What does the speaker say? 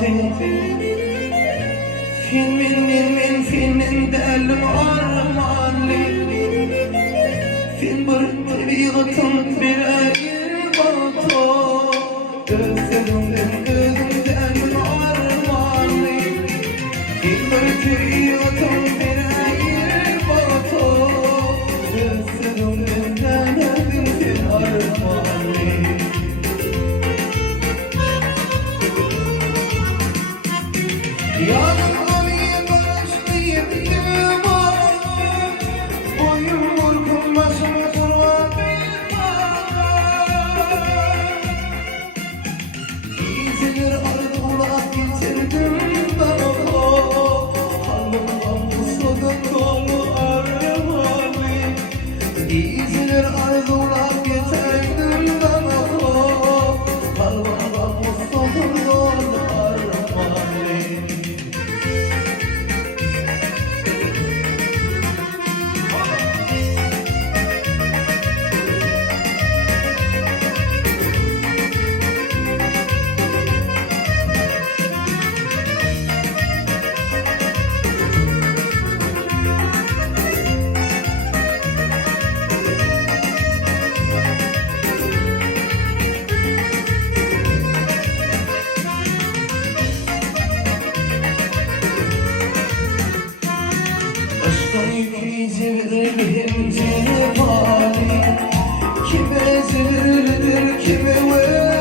من فين دل armali Fin barıntı bir atım bir ayır bato Gözümden armali Fin barıntı bir atım bir ayır bato Gözümden armali Yarın İzler arzular getirdim bana kalmadan mutluluğun armağanı Kime zevrilir, kime